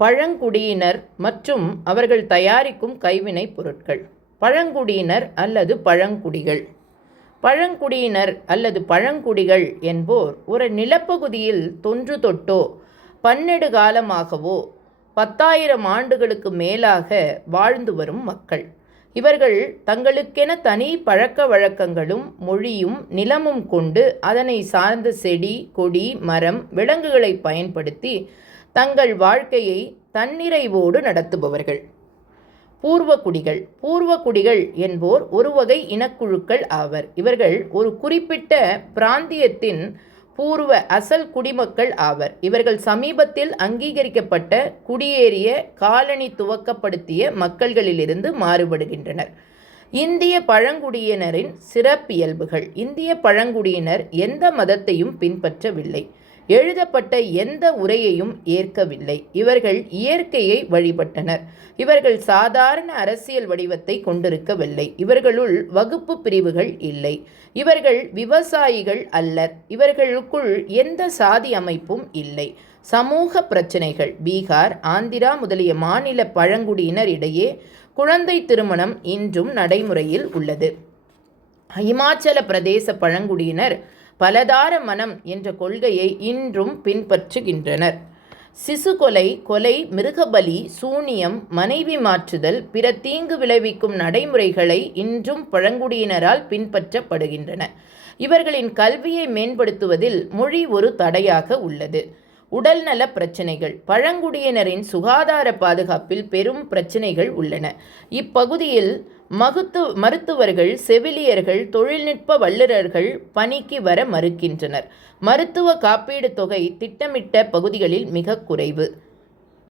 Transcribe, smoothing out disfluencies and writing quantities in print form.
பழங்குடியினர் மற்றும் அவர்கள் தயாரிக்கும் கைவினைப் பொருட்கள். பழங்குடியினர் அல்லது பழங்குடிகள். பழங்குடியினர் அல்லது பழங்குடிகள் என்போர் ஒரு நிலப்பகுதியில் தொன்று தொட்டோ பன்னெடுகாலமாகவோ 10,000 ஆண்டுகளுக்கு மேலாக வாழ்ந்து வரும் மக்கள். இவர்கள் தங்களுக்கென தனி பழக்க வழக்கங்களும் மொழியும் நிலமும் கொண்டு அதனை சார்ந்த செடி கொடி மரம் விலங்குகளை பயன்படுத்தி தங்கள் வாழ்க்கையை தன்னிறைவோடு நடத்துபவர்கள். பூர்வகுடிகள். பூர்வகுடிகள் என்போர் ஒரு வகை இனக்குழுக்கள் ஆவர். இவர்கள் ஒரு குறிப்பிட்ட பிராந்தியத்தின் பூர்வ அசல் குடிமக்கள் ஆவர். இவர்கள் சமீபத்தில் அங்கீகரிக்கப்பட்ட குடியேறிய காலனி துவக்கப்படுத்திய மக்கள்களிலிருந்து மாறுபடுகின்றனர். இந்திய பழங்குடியினரின் சிறப்பியல்புகள். இந்திய பழங்குடியினர் எந்த மதத்தையும் பின்பற்றவில்லை. எழுதப்பட்ட எந்த உரையையும் ஏற்கவில்லை. இவர்கள் இயற்கையை வழிபட்டனர். இவர்கள் சாதாரண அரசியல் வடிவத்தை கொண்டிருக்கவில்லை. இவர்களுள் வகுப்பு பிரிவுகள் இல்லை. இவர்கள் விவசாயிகள் அல்லர். இவர்களுக்குள் எந்த சாதி அமைப்பும் இல்லை. சமூக பிரச்சினைகள். பீகார் ஆந்திரா முதலிய மாநில பழங்குடியினர் இடையே குழந்தை திருமணம் இன்றும் நடைமுறையில் உள்ளது. இமாச்சல பிரதேச பழங்குடியினர் பலதார மனம் என்ற கொள்கையை இன்றும் பின்பற்றுகின்றனர். சிசு கொலை, கொலை, மிருகபலி, சூனியம், மனைவி மாற்றுதல், பிற தீங்கு விளைவிக்கும் நடைமுறைகளை இன்றும் பழங்குடியினரால் பின்பற்றப்படுகின்றன. இவர்களின் கல்வியை மேம்படுத்துவதில் மொழி ஒரு தடையாக உள்ளது. உடல்நல பிரச்சினைகள். பழங்குடியினரின் சுகாதார பாதுகாப்பில் பெரும் பிரச்சினைகள் உள்ளன. இப்பகுதியில் மருத்துவர்கள், செவிலியர்கள், தொழில்நுட்ப வல்லுநர்கள் பணிக்கு வர மறுக்கின்றனர். மருத்துவ காப்பீடு தொகை திட்டமிட்ட பகுதிகளில் மிக குறைவு.